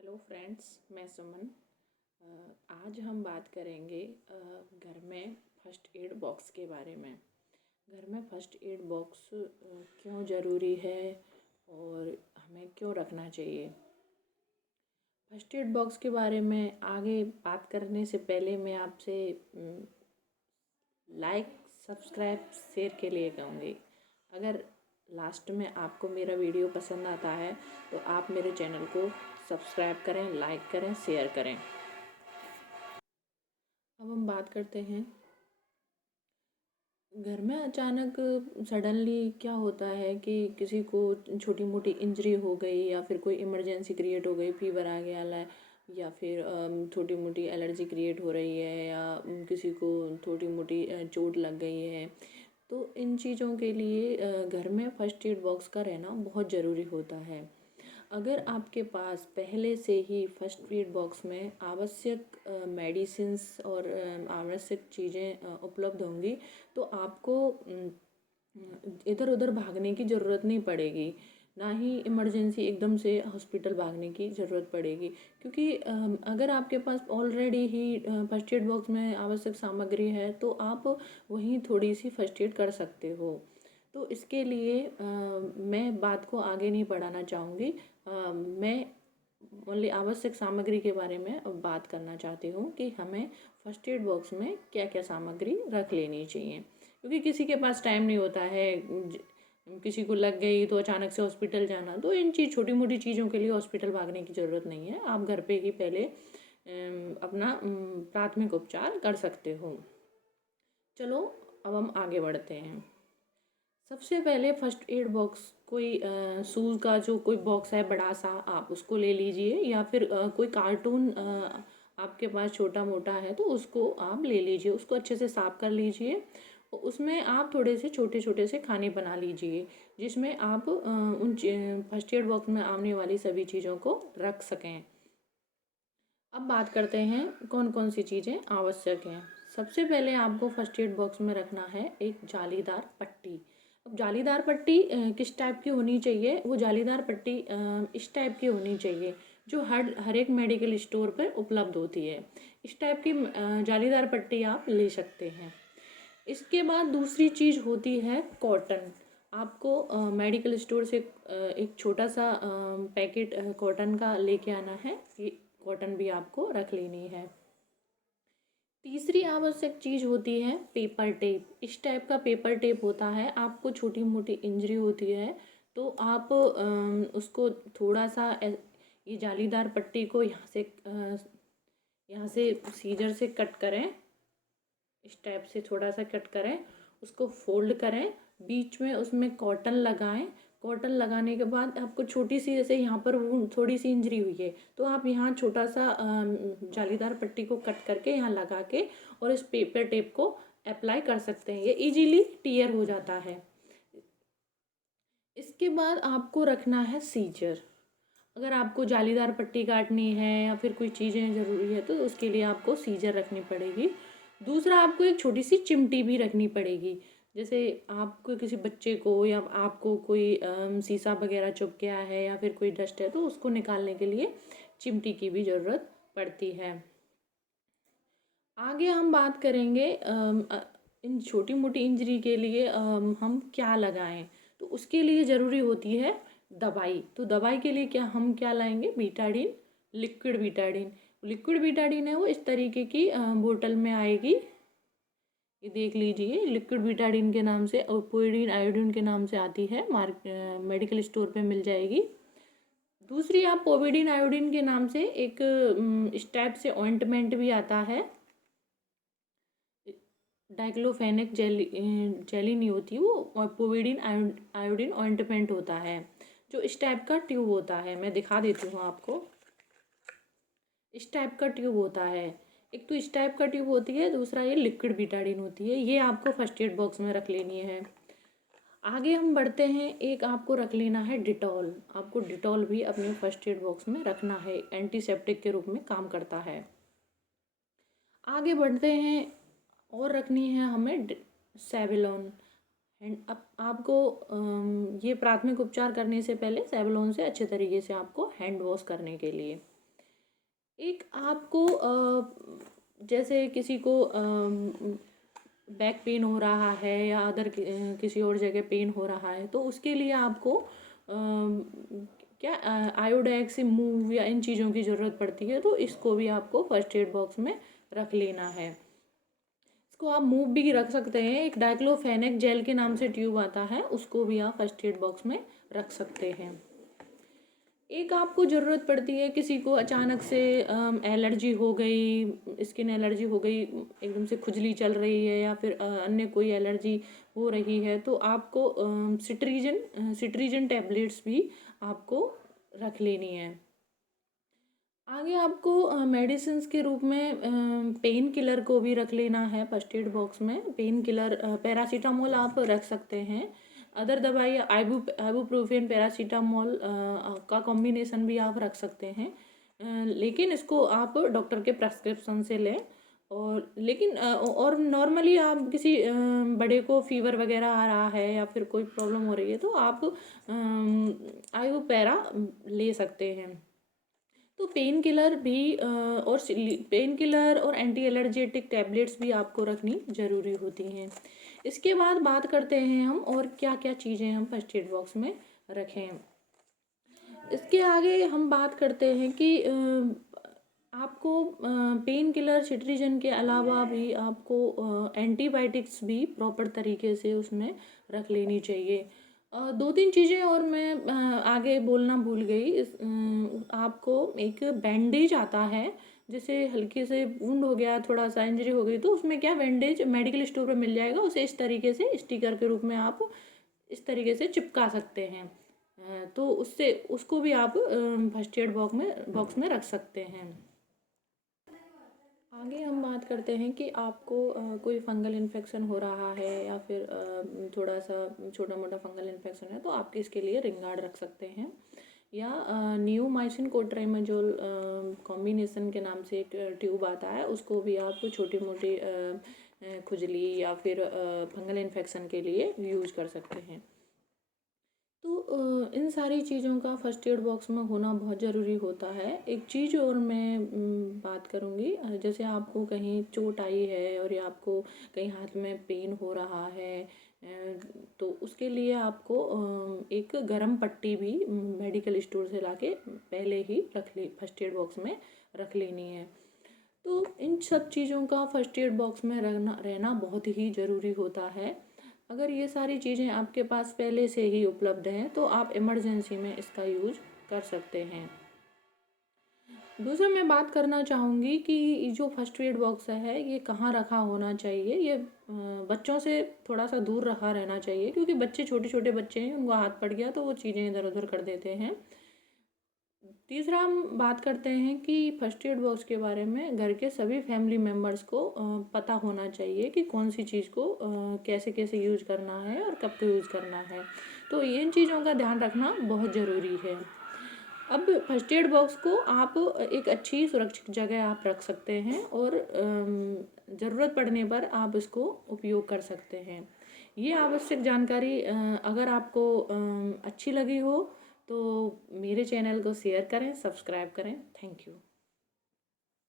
Hello friends, मैं सुमन। आज हम बात करेंगे घर में फर्स्ट एड बॉक्स के बारे में। घर में फर्स्ट एड बॉक्स क्यों ज़रूरी है और हमें क्यों रखना चाहिए। फर्स्ट एड बॉक्स के बारे में आगे बात करने से पहले मैं आपसे लाइक, सब्सक्राइब, शेयर के लिए कहूँगी। अगर लास्ट में आपको मेरा वीडियो पसंद आता है तो आप मेरे चैनल को सब्सक्राइब करें, लाइक करें, शेयर करें। अब हम बात करते हैं, घर में अचानक सडनली क्या होता है कि किसी को छोटी मोटी इंजरी हो गई या फिर कोई इमरजेंसी क्रिएट हो गई, फीवर आ गया है या फिर छोटी मोटी एलर्जी क्रिएट हो रही है या किसी को छोटी मोटी चोट लग गई है। तो इन चीज़ों के लिए घर में फर्स्ट एड बॉक्स का रहना बहुत ज़रूरी होता है। अगर आपके पास पहले से ही फर्स्ट एड बॉक्स में आवश्यक मेडिसिन्स और आवश्यक चीज़ें उपलब्ध होंगी तो आपको इधर उधर भागने की ज़रूरत नहीं पड़ेगी, ना ही इमरजेंसी एकदम से हॉस्पिटल भागने की ज़रूरत पड़ेगी। क्योंकि अगर आपके पास ऑलरेडी ही फर्स्ट एड बॉक्स में आवश्यक सामग्री है तो आप वहीं थोड़ी सी फर्स्ट एड कर सकते हो। तो इसके लिए मैं बात को आगे नहीं बढ़ाना चाहूँगी। मैं ओनली आवश्यक सामग्री के बारे में अब बात करना चाहती हूँ कि हमें फर्स्ट एड बॉक्स में क्या क्या सामग्री रख लेनी चाहिए। क्योंकि किसी के पास टाइम नहीं होता है, किसी को लग गई तो अचानक से हॉस्पिटल जाना, तो इन छोटी मोटी चीज़ों के लिए हॉस्पिटल भागने की ज़रूरत नहीं है। आप घर पे ही पहले अपना प्राथमिक उपचार कर सकते हो। चलो अब हम आगे बढ़ते हैं। सबसे पहले फर्स्ट एड बॉक्स कोई शूज़ का जो कोई बॉक्स है बड़ा सा, आप उसको ले लीजिए या फिर कोई कार्टून आपके पास छोटा मोटा है तो उसको आप ले लीजिए। उसको अच्छे से साफ़ कर लीजिए। उसमें आप थोड़े से छोटे छोटे से खाने बना लीजिए जिसमें आप उन फर्स्ट एड बॉक्स में आने वाली सभी चीज़ों को रख सकें। अब बात करते हैं कौन कौन सी चीज़ें आवश्यक हैं। सबसे पहले आपको फर्स्ट एड बॉक्स में रखना है एक जालीदार पट्टी। अब जालीदार पट्टी किस टाइप की होनी चाहिए, वो जालीदार पट्टी इस टाइप की होनी चाहिए जो हर एक मेडिकल स्टोर पर उपलब्ध होती है। इस टाइप की जालीदार पट्टी आप ले सकते हैं। इसके बाद दूसरी चीज़ होती है कॉटन। आपको मेडिकल स्टोर से एक छोटा सा पैकेट कॉटन का लेके आना है। ये कॉटन भी आपको रख लेनी है। तीसरी आवश्यक चीज़ होती है पेपर टेप। इस टाइप का पेपर टेप होता है, आपको छोटी मोटी इंजरी होती है तो आप उसको थोड़ा सा ये जालीदार पट्टी को यहाँ से सीजर से कट करें, इस टाइप से थोड़ा सा कट करें, उसको फोल्ड करें, बीच में उसमें कॉटन लगाएं। कॉटन लगाने के बाद आपको छोटी सी, जैसे यहाँ पर थोड़ी सी इंजरी हुई है तो आप यहाँ छोटा सा जालीदार पट्टी को कट करके यहाँ लगा के और इस पेपर टेप को अप्लाई कर सकते हैं। ये इजीली टियर हो जाता है। इसके बाद आपको रखना है सीजर। अगर आपको जालीदार पट्टी काटनी है या फिर कोई चीज़ें ज़रूरी है तो उसके लिए आपको सीजर रखनी पड़ेगी। दूसरा, आपको एक छोटी सी चिमटी भी रखनी पड़ेगी। जैसे आपको किसी बच्चे को या आपको कोई शीशा वगैरह चुभ गया है या फिर कोई डस्ट है तो उसको निकालने के लिए चिमटी की भी ज़रूरत पड़ती है। आगे हम बात करेंगे इन छोटी मोटी इंजरी के लिए हम क्या लगाएं। तो उसके लिए ज़रूरी होती है दवाई। तो दवाई के लिए हम क्या लाएंगे, Betadine, liquid Betadine. Liquid Betadine है वो इस तरीके की बोतल में आएगी, ये देख लीजिए। लिक्विड बीटाडीन के नाम से और पोविडीन आयोडीन के नाम से आती है, मेडिकल स्टोर पे मिल जाएगी। दूसरी, आप पोविडीन आयोडीन के नाम से एक इस टाइप से ऑइंटमेंट भी आता है। डाइक्लोफेनेक जेली जेली नहीं होती वो, और पोविडीन आयोडीन ऑइंटमेंट होता है जो इस टाइप का ट्यूब होता है। मैं दिखा देती हूँ आपको। इस टाइप का ट्यूब होता है। एक तो इस टाइप का ट्यूब होती है, दूसरा ये लिक्विड बीटाडीन होती है। ये आपको फर्स्ट एड बॉक्स में रख लेनी है। आगे हम बढ़ते हैं। एक आपको रख लेना है डिटॉल। आपको डिटॉल भी अपने फर्स्ट एड बॉक्स में रखना है, एंटीसेप्टिक के रूप में काम करता है। आगे बढ़ते हैं और रखनी है हमें सेवलॉन। एंड अब आपको ये प्राथमिक उपचार करने से पहले सेवलॉन से अच्छे तरीके से आपको हैंड वॉश करने के लिए। एक आपको जैसे किसी को बैक पेन हो रहा है या किसी और जगह पेन हो रहा है, तो उसके लिए आपको क्या आयोडेक्स मूव या इन चीज़ों की ज़रूरत पड़ती है, तो इसको भी आपको फर्स्ट एड बॉक्स में रख लेना है। इसको आप मूव भी रख सकते हैं, एक डाइक्लोफेनेक जेल के नाम से ट्यूब आता है, उसको भी आप फर्स्ट एड बॉक्स में रख सकते हैं। एक आपको ज़रूरत पड़ती है, किसी को अचानक से एलर्जी हो गई, स्किन एलर्जी हो गई, एकदम से खुजली चल रही है या फिर अन्य कोई एलर्जी हो रही है, तो आपको सिट्रीजन टैबलेट्स भी आपको रख लेनी है। आगे आपको मेडिसिन्स के रूप में पेन किलर को भी रख लेना है फर्स्ट एड बॉक्स में। पेन किलर पैरासीटामोल आप रख सकते हैं। अदर दवाई आइबुप्रोफेन पैरासीटामोल का कॉम्बिनेशन भी आप रख सकते हैं, लेकिन इसको आप डॉक्टर के प्रेस्क्रिप्शन से लें। और नॉर्मली आप किसी बड़े को फीवर वगैरह आ रहा है या फिर कोई प्रॉब्लम हो रही है, तो आप आइबुपेरा ले सकते हैं। तो पेन किलर और एंटी एलर्जेटिक टैबलेट्स भी आपको रखनी ज़रूरी होती हैं। इसके बाद बात करते हैं हम और क्या क्या चीज़ें हम फर्स्ट एड बॉक्स में रखें। इसके आगे हम बात करते हैं कि आपको पेन किलर सिट्रीजन के अलावा भी आपको एंटीबायोटिक्स भी प्रॉपर तरीके से उसमें रख लेनी चाहिए। दो तीन चीज़ें और मैं आगे बोलना भूल गई। आपको एक बैंडेज आता है, जैसे हल्के से वुंड हो गया, थोड़ा सा इंजरी हो गई, तो उसमें क्या बैंडेज मेडिकल स्टोर पर मिल जाएगा, उसे इस तरीके से स्टिकर के रूप में आप इस तरीके से चिपका सकते हैं। तो उससे उसको भी आप फर्स्ट एड बॉक्स में रख सकते हैं। आगे हम बात करते हैं कि आपको कोई फंगल इन्फेक्शन हो रहा है या फिर थोड़ा सा छोटा मोटा फंगल इन्फेक्शन है, तो आप इसके लिए रिंगार्ड रख सकते हैं, या नियोमाइसिन कोट्राइमाजोल कॉम्बिनेशन के नाम से एक ट्यूब आता है, उसको भी आप छोटी मोटी खुजली या फिर फंगल इन्फेक्शन के लिए यूज कर सकते हैं। तो इन सारी चीज़ों का फर्स्ट एड बॉक्स में होना बहुत ज़रूरी होता है। एक चीज़ और मैं बात करूँगी, जैसे आपको कहीं चोट आई है और या आपको कहीं हाथ में पेन हो रहा है, तो उसके लिए आपको एक गरम पट्टी भी मेडिकल स्टोर से लाके पहले ही फर्स्ट एड बॉक्स में रख लेनी है। तो इन सब चीज़ों का फर्स्ट एड बॉक्स में रहना बहुत ही ज़रूरी होता है। अगर ये सारी चीज़ें आपके पास पहले से ही उपलब्ध हैं, तो आप इमरजेंसी में इसका यूज कर सकते हैं। दूसरा मैं बात करना चाहूँगी कि जो फर्स्ट एड बॉक्स है, ये कहाँ रखा होना चाहिए। ये बच्चों से थोड़ा सा दूर रखा रहना चाहिए, क्योंकि बच्चे छोटे छोटे बच्चे हैं, उनको हाथ पड़ गया तो वो चीज़ें इधर उधर कर देते हैं। तीसरा हम बात करते हैं कि फर्स्ट एड बॉक्स के बारे में घर के सभी फैमिली मेम्बर्स को पता होना चाहिए कि कौन सी चीज़ को कैसे कैसे यूज करना है और कब को यूज़ करना है। तो इन चीज़ों का ध्यान रखना बहुत ज़रूरी है। अब फर्स्ट एड बॉक्स को आप एक अच्छी सुरक्षित जगह आप रख सकते हैं और ज़रूरत पड़ने पर आप इसको उपयोग कर सकते हैं। ये आवश्यक जानकारी अगर आपको अच्छी लगी हो, तो मेरे चैनल को शेयर करें, सब्सक्राइब करें। Thank you.